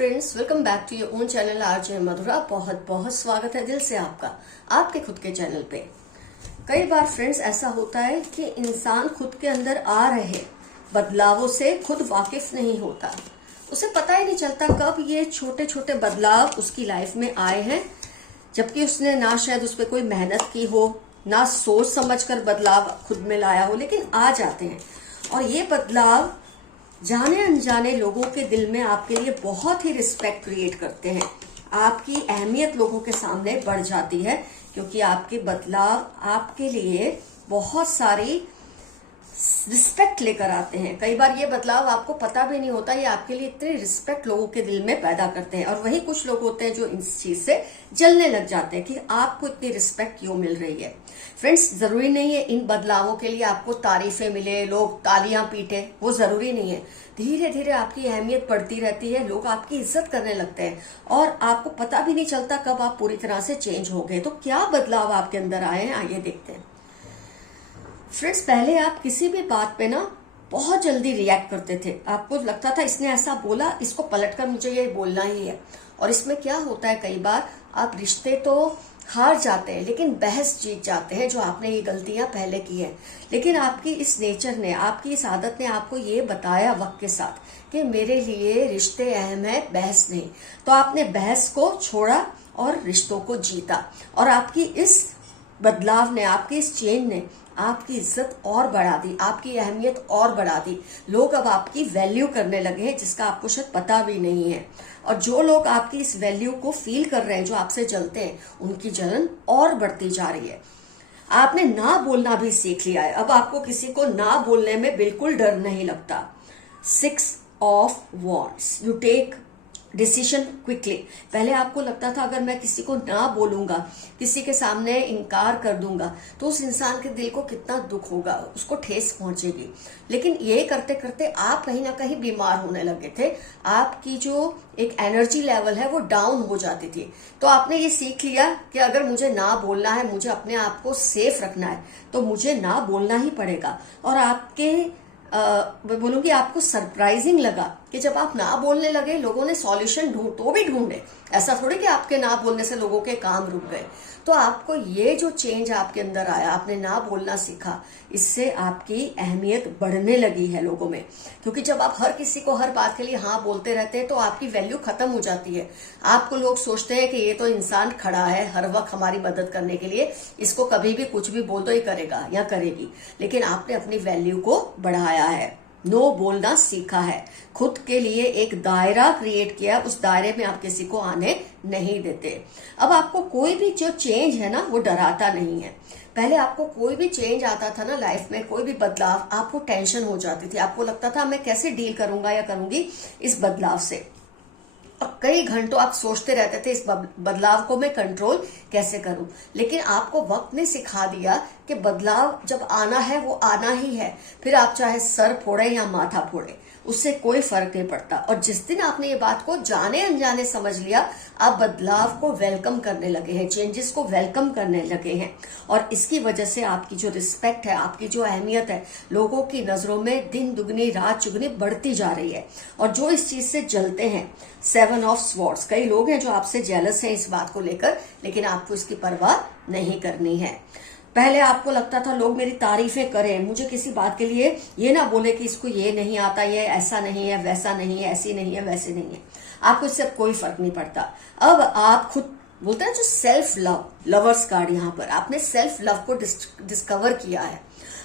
Friends, welcome back to your own channel RJ Madhura. बहुत बहुत स्वागत है दिल से आपका आपके खुद के चैनल पे। कई बार फ्रेंड्स ऐसा होता है कि इंसान खुद के अंदर आ रहे बदलावों से खुद वाकिफ नहीं होता। उसे पता ही नहीं चलता कब ये छोटे छोटे बदलाव उसकी लाइफ में आए हैं, जबकि उसने ना शायद उस पर कोई मेहनत की हो, ना सोच समझकर बदलाव खुद में लाया हो, लेकिन आ जाते हैं। और ये बदलाव जाने अनजाने लोगों के दिल में आपके लिए बहुत ही रिस्पेक्ट क्रिएट करते हैं। आपकी अहमियत लोगों के सामने बढ़ जाती है, क्योंकि आपके बदलाव आपके लिए बहुत सारी रिस्पेक्ट लेकर आते हैं। कई बार ये बदलाव आपको पता भी नहीं होता, ये आपके लिए इतनी रिस्पेक्ट लोगों के दिल में पैदा करते हैं। और वही कुछ लोग होते हैं जो इस चीज से जलने लग जाते हैं कि आपको इतनी रिस्पेक्ट क्यों मिल रही है। फ्रेंड्स, जरूरी नहीं है इन बदलावों के लिए आपको तारीफें मिले, लोग तालियां पीटे, वो जरूरी नहीं है। धीरे धीरे आपकी अहमियत बढ़ती रहती है, लोग आपकी इज्जत करने लगते हैं और आपको पता भी नहीं चलता कब आप पूरी तरह से चेंज हो गए। तो क्या बदलाव आपके अंदर आए हैं, आइए देखते हैं। फ्रेंड्स, पहले आप किसी भी बात पे ना बहुत जल्दी रिएक्ट करते थे। आपको लगता था इसने ऐसा बोला, इसको पलटकर मुझे ये बोलना ही है। और इसमें क्या होता है, कई बार आप रिश्ते तो हार जाते हैं लेकिन बहस जीत जाते हैं, जो आपने ये गलतियां पहले की है। लेकिन आपकी इस नेचर ने, आपकी इस आदत ने आपको ये बताया वक्त के साथ कि मेरे लिए रिश्ते अहम है, बहस नहीं। तो आपने बहस को छोड़ा और रिश्तों को जीता। और आपकी इस बदलाव ने, आपकी इस चेंज ने आपकी इज्जत और बढ़ा दी, आपकी अहमियत और बढ़ा दी। लोग अब आपकी वैल्यू करने लगे हैं, जिसका आपको शायद पता भी नहीं है। और जो लोग आपकी इस वैल्यू को फील कर रहे हैं, जो आपसे जलते हैं, उनकी जलन और बढ़ती जा रही है। आपने ना बोलना भी सीख लिया है। अब आपको किसी को ना बोलने में बिल्कुल डर नहीं लगता। 6 of wands, you take decision quickly. पहले आपको लगता था अगर मैं किसी को ना बोलूंगा, किसी के सामने इनकार कर दूंगा, तो उस इंसान के दिल को कितना दुख होगा, उसको ठेस पहुंचेगी। लेकिन ये करते करते आप कहीं ना कहीं बीमार होने लगे थे। आपकी जो एक एनर्जी लेवल है वो डाउन हो जाती थी। तो आपने ये सीख लिया कि अगर मुझे ना बोलना है, मुझे अपने आप को सेफ रखना है, तो मुझे ना बोलना ही पड़ेगा। और आपके बोलूंगी आपको सरप्राइजिंग लगा कि जब आप ना बोलने लगे, लोगों ने सॉल्यूशन ढूंढे। ऐसा थोड़ी कि आपके ना बोलने से लोगों के काम रुक गए। तो आपको ये जो चेंज आपके अंदर आया, आपने ना बोलना सीखा, इससे आपकी अहमियत बढ़ने लगी है लोगों में। क्योंकि जब आप हर किसी को हर बात के लिए हाँ बोलते रहते हैं, तो आपकी वैल्यू खत्म हो जाती है। आपको लोग सोचते हैं कि ये तो इंसान खड़ा है हर वक्त हमारी मदद करने के लिए, इसको कभी भी कुछ भी बोल दो ये करेगा या करेगी। लेकिन आपने अपनी वैल्यू को बढ़ाया है, नो बोलना सीखा है, खुद के लिए एक दायरा क्रिएट किया, उस दायरे में आप किसी को आने नहीं देते। अब आपको कोई भी जो चेंज है ना, वो डराता नहीं है। पहले आपको कोई भी चेंज आता था ना लाइफ में, कोई भी बदलाव, आपको टेंशन हो जाती थी। आपको लगता था मैं कैसे डील करूंगा या करूंगी इस बदलाव से। और कई घंटों आप सोचते रहते थे इस बदलाव को मैं कंट्रोल कैसे करूं। लेकिन आपको वक्त ने सिखा दिया कि बदलाव जब आना है वो आना ही है। फिर आप चाहे सर फोड़े या माथा फोड़े, उससे कोई फर्क नहीं पड़ता। और जिस दिन आपने ये बात को जाने अनजाने समझ लिया, आप बदलाव को वेलकम करने लगे हैं, चेंजेस को वेलकम करने लगे हैं। और इसकी वजह से आपकी जो रिस्पेक्ट है, आपकी जो अहमियत है, लोगों की नजरों में दिन दुगनी रात चुगनी बढ़ती जा रही है। और जो इस चीज से जलते हैं, 7 ऑफ स्वॉर्ड्स, कई लोग हैं जो आपसे जेलस हैं इस बात को लेकर, लेकिन आपको इसकी परवाह नहीं करनी है। पहले आपको लगता था लोग मेरी तारीफें करें, मुझे किसी बात के लिए ये ना बोले कि इसको ये नहीं आता, ये ऐसा नहीं है, वैसा नहीं है, ऐसी नहीं है, वैसे नहीं है। आपको इससे कोई फर्क नहीं पड़ता। अब आप खुद बोलते हैं जो सेल्फ लव, लवर्स कार्ड, यहाँ पर आपने सेल्फ लव को डिस्कवर किया है।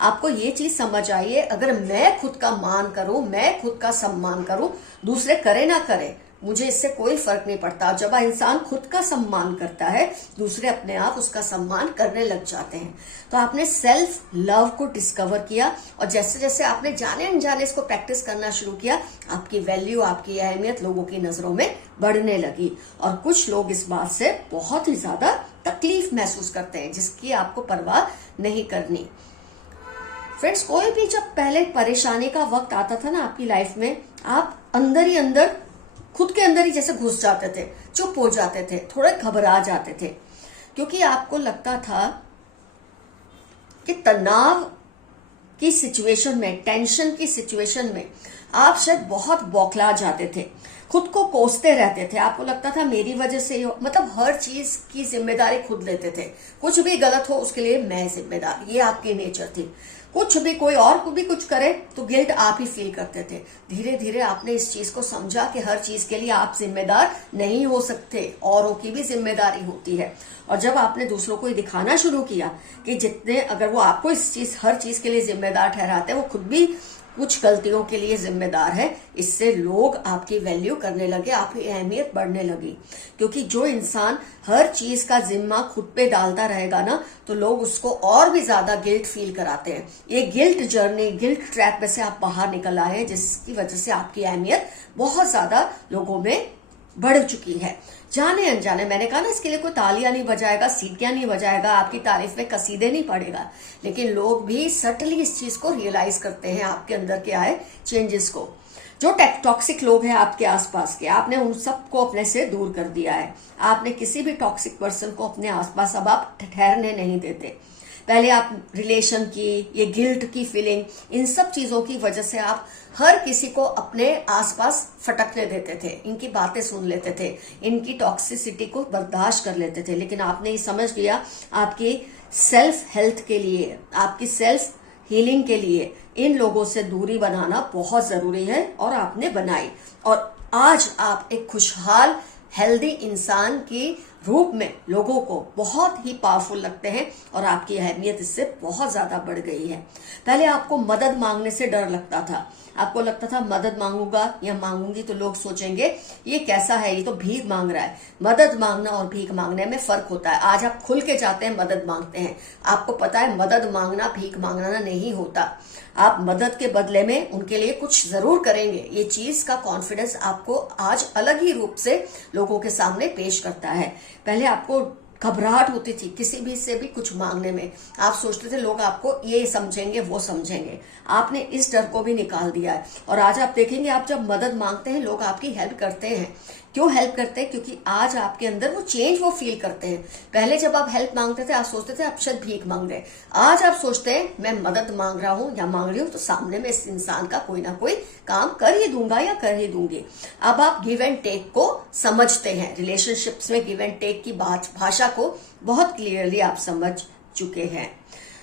आपको ये चीज समझ आई है, अगर मैं खुद का मान करूं, मैं खुद का सम्मान करूं, दूसरे करे ना करे, मुझे इससे कोई फर्क नहीं पड़ता। जब इंसान खुद का सम्मान करता है, दूसरे अपने आप उसका सम्मान करने लग जाते हैं। तो आपने सेल्फ लव को डिस्कवर किया, और जैसे जैसे आपने जाने अनजाने इसको प्रैक्टिस करना शुरू किया, आपकी वैल्यू, आपकी अहमियत लोगों की नजरों में बढ़ने लगी। और कुछ लोग इस बात से बहुत ही ज्यादा तकलीफ महसूस करते हैं, जिसकी आपको परवाह नहीं करनी। फ्रेंड्स, कोई भी जब पहले परेशानी का वक्त आता था ना आपकी लाइफ में, आप अंदर ही अंदर, खुद के अंदर ही जैसे घुस जाते थे, चुप हो जाते थे, थोड़े घबरा जाते थे। क्योंकि आपको लगता था कि तनाव की सिचुएशन में, टेंशन की सिचुएशन में आप शायद बहुत बौखला जाते थे। खुद को कोसते रहते थे, आपको लगता था मेरी वजह से मतलब हर चीज की जिम्मेदारी खुद लेते थे, कुछ भी गलत हो उसके लिए मैं जिम्मेदार, ये आपकी नेचर थी। कुछ भी कोई और को भी कुछ करे तो गिल्ट आप ही फील करते थे। धीरे धीरे आपने इस चीज को समझा कि हर चीज के लिए आप जिम्मेदार नहीं हो सकते, औरों की भी जिम्मेदारी होती है। और जब आपने दूसरों को ये दिखाना शुरू किया कि जितने अगर वो आपको हर चीज के लिए जिम्मेदार ठहराते हैं, वो खुद भी कुछ गलतियों के लिए जिम्मेदार है, इससे लोग आपकी वैल्यू करने लगे, आपकी अहमियत बढ़ने लगी। क्योंकि जो इंसान हर चीज का जिम्मा खुद पे डालता रहेगा ना, तो लोग उसको और भी ज्यादा गिल्ट फील कराते हैं। ये गिल्ट जर्नी, गिल्ट ट्रैप में से आप बाहर निकल आए हैं, जिसकी वजह से आपकी अहमियत बहुत ज्यादा लोगों में बढ़ चुकी है। जाने अनजाने, मैंने कहा ना, इसके लिए कोई तालियां नहीं बजाएगा, सीटियां नहीं बजाएगा, आपकी तारीफ में कसीदे नहीं पड़ेगा, लेकिन लोग भी सटली इस चीज को रियलाइज करते हैं, आपके अंदर के आए चेंजेस को। जो टॉक्सिक लोग हैं आपके आसपास के, आपने उन सबको अपने से दूर कर दिया है। आपने किसी भी टॉक्सिक पर्सन को अपने आसपास अब आप ठहरने नहीं देते। पहले आप रिलेशन की, ये गिल्ट की फीलिंग, इन सब चीजों की वजह से आप हर किसी को अपने आसपास फटकने देते थे, इनकी बातें सुन लेते थे, इनकी टॉक्सिसिटी को बर्दाश्त कर लेते थे। लेकिन आपने ये समझ लिया आपकी सेल्फ हेल्थ के लिए, आपकी सेल्फ हीलिंग के लिए इन लोगों से दूरी बनाना बहुत जरूरी है, और आपने बनाई। और आज आप एक खुशहाल हेल्दी इंसान की रूप में लोगों को बहुत ही पावरफुल लगते हैं, और आपकी अहमियत इससे बहुत ज्यादा बढ़ गई है। पहले आपको मदद मांगने से डर लगता था, आपको लगता था मदद मांगूंगा या मांगूंगी तो लोग सोचेंगे ये कैसा है, ये तो भीख मांग रहा है। मदद मांगना और भीख मांगने में फर्क होता है। आज आप खुल के जाते हैं, मदद मांगते हैं, आपको पता है मदद मांगना भीख मांगना नहीं होता। आप मदद के बदले में उनके लिए कुछ जरूर करेंगे, ये चीज का कॉन्फिडेंस आपको आज अलग ही रूप से लोगों के सामने पेश करता है। पहले आपको घबराहट होती थी किसी भी से भी कुछ मांगने में, आप सोचते थे लोग आपको ये समझेंगे वो समझेंगे। आपने इस डर को भी निकाल दिया है, और आज आप देखेंगे आप जब मदद मांगते हैं लोग आपकी हेल्प करते हैं। क्यों हेल्प करते हैं? क्योंकि आज आपके अंदर वो चेंज वो फील करते हैं। पहले जब आप हेल्प मांगते थे आप सोचते थे आप शायद भीख मांग रहे हैं, आज आप सोचते हैं मैं मदद मांग रहा हूं या मांग रही हूं तो सामने में इस इंसान का कोई ना कोई काम कर ही दूंगा या कर ही दूंगी। अब आप गिव एंड टेक को समझते हैं, रिलेशनशिप्स में गिव एंड टेक की भाषा को बहुत क्लियरली आप समझ चुके हैं।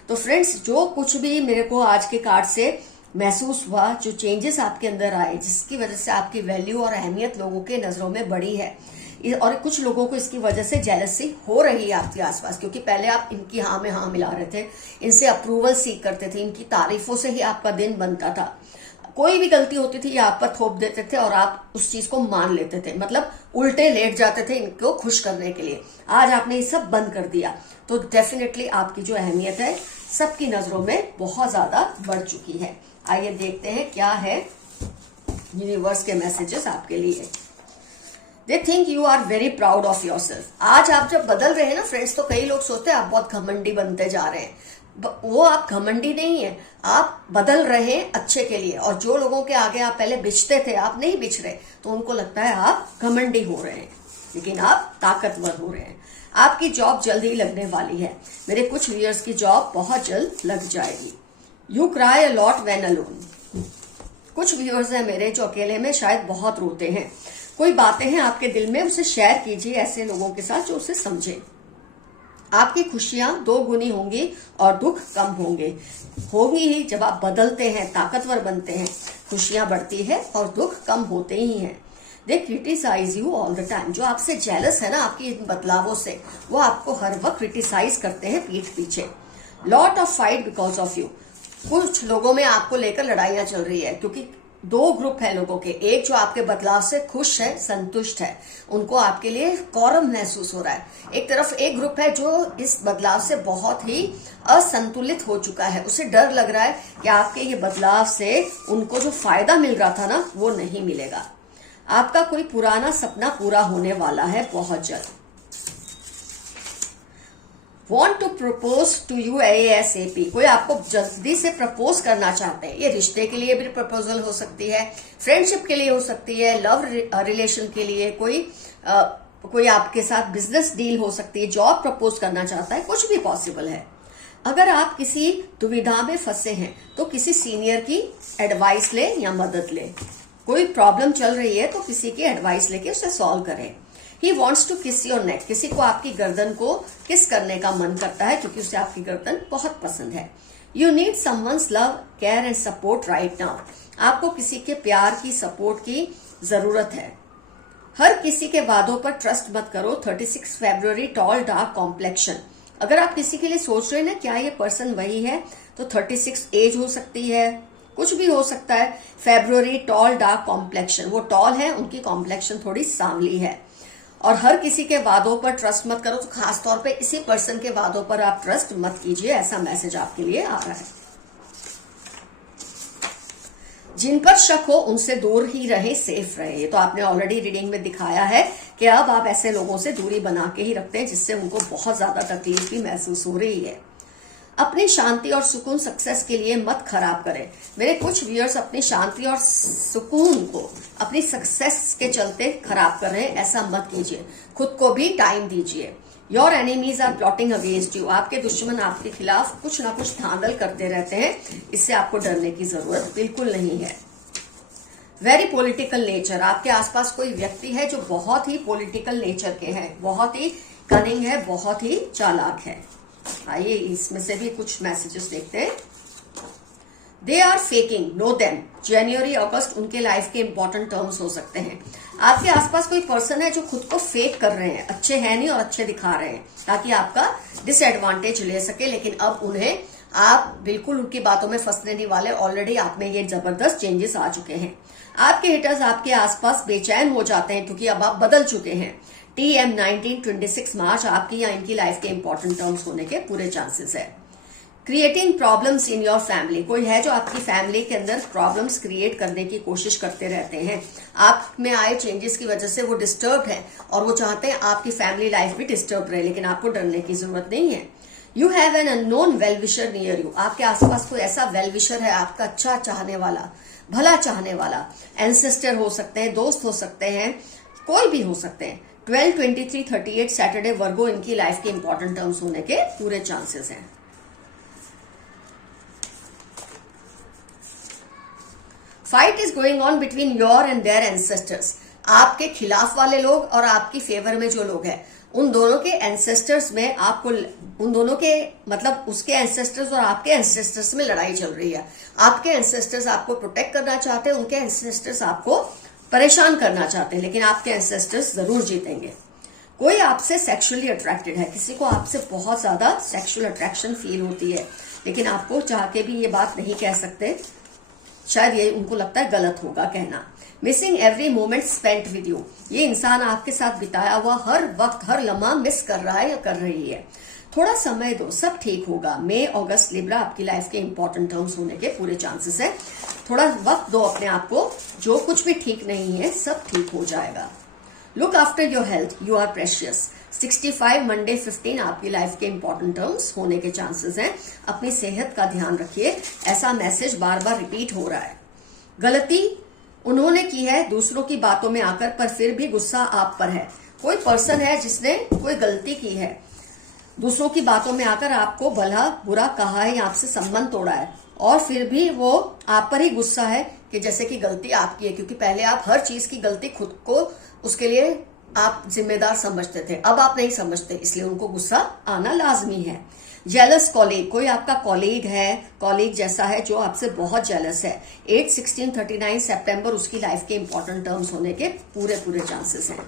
तो फ्रेंड्स, जो कुछ भी मेरे को आज के कार्ड से महसूस हुआ, जो चेंजेस आपके अंदर आए, जिसकी वजह से आपकी वैल्यू और अहमियत लोगों के नजरों में बढ़ी है, और कुछ लोगों को इसकी वजह से जेलसी हो रही है आपके आसपास, क्योंकि पहले आप इनकी हाँ में हाँ मिला रहे थे, इनसे अप्रूवल सीख करते थे, इनकी तारीफों से ही आपका दिन बनता था। कोई भी गलती होती थी ये आप पर थोप देते थे और आप उस चीज को मान लेते थे, मतलब उल्टे लेट जाते थे इनको खुश करने के लिए। आज आपने ये सब बंद कर दिया, तो डेफिनेटली आपकी जो अहमियत है सबकी नजरों में बहुत ज्यादा बढ़ चुकी है। आइए देखते हैं क्या है यूनिवर्स के मैसेजेस आपके लिए। They think you are very proud of yourself. आज आप जब बदल रहे हैं ना फ्रेंड्स, तो कई लोग सोचते हैं आप बहुत घमंडी बनते जा रहे हैं। वो आप घमंडी नहीं है, आप बदल रहे हैं अच्छे के लिए। और जो लोगों के आगे आप पहले बिछते थे, आप नहीं बिछ रहे, तो उनको लगता है आप घमंडी हो रहे हैं, लेकिन आप ताकतवर हो रहे हैं। आपकी जॉब जल्द ही लगने वाली है। मेरे कुछ व्यूअर्स की जॉब बहुत जल्द लग जाएगी। You cry a lot when alone. कुछ व्यूअर्स हैं मेरे जो अकेले में शायद बहुत रोते हैं। कोई बातें हैं आपके दिल में, उसे शेयर कीजिए ऐसे लोगों के साथ जो उसे समझे। आपकी खुशियां 2 गुनी होंगी और दुख कम होंगी ही। जब आप बदलते हैं, ताकतवर बनते हैं, खुशियां बढ़ती है और दुख कम होते ही हैं। They criticise you all the time. जो आपसे जेलस है ना आपकी इन बदलावों से, वो आपको हर वक्त क्रिटिसाइज करते हैं पीठ पीछे। Lot of fight because of you. कुछ लोगों में आपको लेकर लड़ाइयां चल रही है, क्योंकि 2 ग्रुप है लोगों के। एक जो आपके बदलाव से खुश है, संतुष्ट है, उनको आपके लिए गौरव महसूस हो रहा है। एक तरफ एक ग्रुप है जो इस बदलाव से बहुत ही असंतुलित हो चुका है, उसे डर लग रहा है कि आपके ये बदलाव से उनको जो फायदा मिल रहा था ना वो नहीं मिलेगा। आपका कोई पुराना सपना पूरा होने वाला है बहुत जल्द। Want to propose to you ASAP। कोई आपको जल्दी से प्रपोज करना चाहते हैं। ये रिश्ते के लिए भी प्रपोजल हो सकती है, फ्रेंडशिप के लिए हो सकती है, लव रिलेशन के लिए, कोई आपके साथ बिजनेस डील हो सकती है, जॉब प्रपोज करना चाहता है, कुछ भी पॉसिबल है। अगर आप किसी दुविधा में फंसे हैं तो किसी सीनियर की एडवाइस लें या मदद लें। कोई प्रॉब्लम चल रही है तो किसी की एडवाइस लेके उसे सॉल्व करें। He wants to kiss your neck, किसी को आपकी गर्दन को किस करने का मन करता है क्योंकि उसे आपकी गर्दन बहुत पसंद है। You need someone's love, care and support right now, आपको किसी के प्यार की, सपोर्ट की जरूरत है। हर किसी के वादों पर ट्रस्ट मत करो। 36 फरवरी, टॉल डार्क कॉम्प्लेक्शन, अगर आप किसी के लिए सोच रहे हैं ना क्या ये पर्सन वही है, तो 36 एज हो सकती है, कुछ भी हो सकता है। फेब्रुअरी, टॉल डार्क कॉम्प्लेक्शन, वो टॉल है, उनकी कॉम्प्लेक्शन थोड़ी सांवली है। और हर किसी के वादों पर ट्रस्ट मत करो, तो खासतौर पे इसी पर्सन के वादों पर आप ट्रस्ट मत कीजिए, ऐसा मैसेज आपके लिए आ रहा है। जिन पर शक हो उनसे दूर ही रहे, सेफ रहे। ये तो आपने ऑलरेडी रीडिंग में दिखाया है कि अब आप ऐसे लोगों से दूरी बना के ही रखते हैं जिससे उनको बहुत ज्यादा तकलीफ भी महसूस हो रही है। अपनी शांति और सुकून सक्सेस के लिए मत खराब करें। मेरे कुछ व्यूअर्स अपनी शांति और सुकून को अपनी सक्सेस के चलते खराब कर रहे हैं, ऐसा मत कीजिए। खुद को भी टाइम दीजिए। Your enemies are plotting against you, आपके दुश्मन आपके खिलाफ कुछ ना कुछ धांधल करते रहते हैं, इससे आपको डरने की जरूरत बिल्कुल नहीं है। वेरी पॉलिटिकल नेचर, आपके आसपास कोई व्यक्ति है जो बहुत ही पॉलिटिकल नेचर के हैं, बहुत ही कनिंग है, बहुत ही चालाक है। आइए इसमें से भी कुछ मैसेजेस देखते हैं। They are faking, know them, जनवरी अगस्त उनके लाइफ के इंपॉर्टेंट टर्म्स हो सकते हैं। आपके आसपास कोई पर्सन है जो खुद को फेक कर रहे हैं, अच्छे हैं नहीं और अच्छे दिखा रहे हैं ताकि आपका डिसएडवांटेज ले सके, लेकिन अब उन्हें आप बिल्कुल उनकी बातों में फंसने नहीं वाले। ऑलरेडी आप में ये जबरदस्त चेंजेस आ चुके हैं। आपके हिटर्स आपके आसपास बेचैन हो जाते हैं क्योंकि अब आप बदल चुके हैं। TM 1926 मार्च आपकी या इनकी लाइफ के इंपॉर्टेंट टर्म्स होने के पूरे चांसेस है। Creating problems in your family, कोई है जो आपकी फैमिली के अंदर प्रॉब्लम्स क्रिएट करने की कोशिश करते रहते हैं। आप में आए चेंजेस की वजह से वो डिस्टर्ब है और वो चाहते हैं आपकी फैमिली लाइफ भी डिस्टर्ब रहे, लेकिन आपको डरने की जरूरत नहीं है। You have an unknown well wisher near you, आपके आसपास कोई ऐसा वेल विशर है, आपका अच्छा चाहने वाला, भला चाहने वाला। एंसेस्टर हो सकते हैं, दोस्त हो सकते हैं, कोई भी हो सकते हैं। 12, 23, 38 सैटरडे, वर्गो इनकी लाइफ के इंपॉर्टेंट टर्म्स होने के पूरे चांसेस हैं। Fight is going on between your and their ancestors, आपके खिलाफ वाले लोग और आपकी फेवर में जो लोग हैं उन दोनों के एंसेस्टर्स में आपको, उन दोनों के मतलब उसके एंसेस्टर्स और आपके एंसेस्टर्स में लड़ाई चल रही है। आपके एंसेस्टर्स आपको प्रोटेक्ट करना चाहते हैं, उनके एंसेस्टर्स आपको परेशान करना चाहते हैं, लेकिन आपके एंसेस्टर्स जरूर जीतेंगे। कोई आपसे सेक्सुअली अट्रैक्टेड है, किसी को आपसे बहुत ज्यादा सेक्सुअल अट्रैक्शन फील होती है, लेकिन आपको चाह के भी ये बात नहीं कह सकते, शायद ये उनको लगता है गलत होगा कहना। Missing every moment spent with you, ये इंसान आपके साथ बिताया हुआ हर वक्त, हर लम्हा मिस कर रहा है या कर रही है। थोड़ा समय दो, सब ठीक होगा। मई अगस्त लिब्रा आपकी लाइफ के इंपॉर्टेंट टर्म्स होने के पूरे चांसेस है। थोड़ा वक्त दो अपने आप को, जो कुछ भी ठीक नहीं है सब ठीक हो जाएगा। Look after your health, you are precious. 65 Monday 15 आपकी लाइफ के इंपॉर्टेंट टर्म्स होने के चांसेस हैं। अपनी सेहत का ध्यान रखिए, ऐसा मैसेज बार बार रिपीट हो रहा है। गलती उन्होंने की है दूसरों की बातों में आकर, पर फिर भी गुस्सा आप पर है। कोई पर्सन है जिसने कोई गलती की है, दूसरों की बातों में आकर आपको भला बुरा कहा है या आपसे संबंध तोड़ा है, और फिर भी वो आप पर ही गुस्सा है कि जैसे कि गलती आपकी है, क्योंकि पहले आप हर चीज की गलती खुद को, उसके लिए आप जिम्मेदार समझते थे, अब आप नहीं समझते, इसलिए उनको गुस्सा आना लाजमी है। जेलस कॉलीग, कोई आपका कॉलीग है, कॉलीग जैसा है जो आपसे बहुत जेलस है। 8, 16, 39 सितंबर उसकी लाइफ के इंपॉर्टेंट टर्म्स होने के पूरे चांसेस हैं।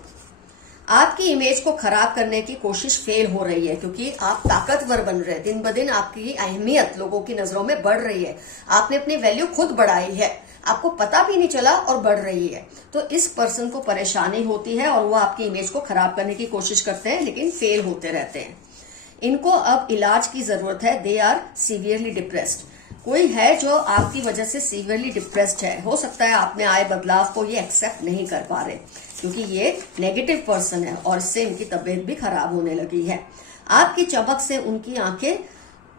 आपकी इमेज को खराब करने की कोशिश फेल हो रही है क्योंकि आप ताकतवर बन रहे हैं, दिन ब दिन आपकी अहमियत लोगों की नजरों में बढ़ रही है। आपने अपनी वैल्यू खुद बढ़ाई है, आपको पता भी नहीं चला और बढ़ रही है। तो इस पर्सन को परेशानी होती है और वो आपकी इमेज को खराब करने की कोशिश करते हैं, लेकिन फेल होते रहते हैं। इनको अब इलाज की जरूरत है। दे आर सीवियरली डिप्रेस्ड, कोई है जो आपकी वजह से सीवियरली डिप्रेस्ड है। हो सकता है आप में आए बदलाव को ये एक्सेप्ट नहीं कर पा रहे क्योंकि ये नेगेटिव पर्सन है और इससे इनकी तबीयत भी खराब होने लगी है। आपकी चमक से उनकी आंखें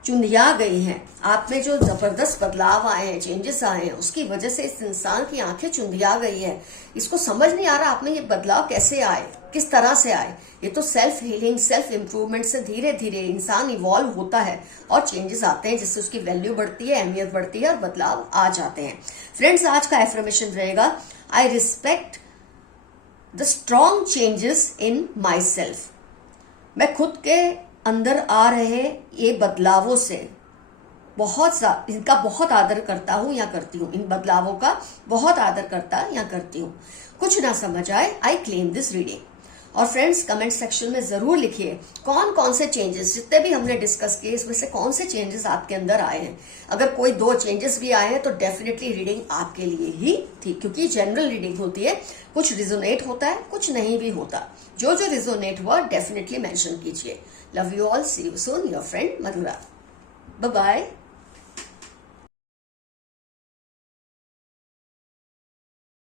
चुंधिया गई हैं, आप में जो जबरदस्त बदलाव आए हैं, चेंजेस आए हैं, उसकी वजह से इस इंसान की आंखें चुंधिया गई है। इसको समझ नहीं आ रहा आप में ये बदलाव कैसे आए, किस तरह से आए। ये तो सेल्फ हीलिंग, सेल्फ इंप्रूवमेंट से धीरे धीरे इंसान इवॉल्व होता है और चेंजेस आते हैं, जिससे उसकी वैल्यू बढ़ती है, अहमियत बढ़ती है और बदलाव आ जाते हैं। फ्रेंड्स, आज का एफर्मेशन रहेगा, I respect the strong changes in my self. मैं खुद के अंदर आ रहे ये बदलावों से इनका बहुत आदर करता हूं या करती हूं। इन बदलावों का बहुत आदर करता या करती हूं। कुछ ना समझ आए, आई क्लेम दिस रीडिंग। और फ्रेंड्स, कमेंट सेक्शन में जरूर लिखिए कौन कौन से चेंजेस, जितने भी हमने डिस्कस किए, इसमें से कौन से चेंजेस आपके अंदर आए हैं। अगर कोई 2 चेंजेस भी आए हैं तो डेफिनेटली रीडिंग आपके लिए ही थी, क्योंकि जनरल रीडिंग होती है, कुछ रिजोनेट होता है, कुछ नहीं भी होता। जो जो रिजोनेट हुआ डेफिनेटली मेंशन कीजिए। Love you all, see you soon, your friend Madhura. Bye bye.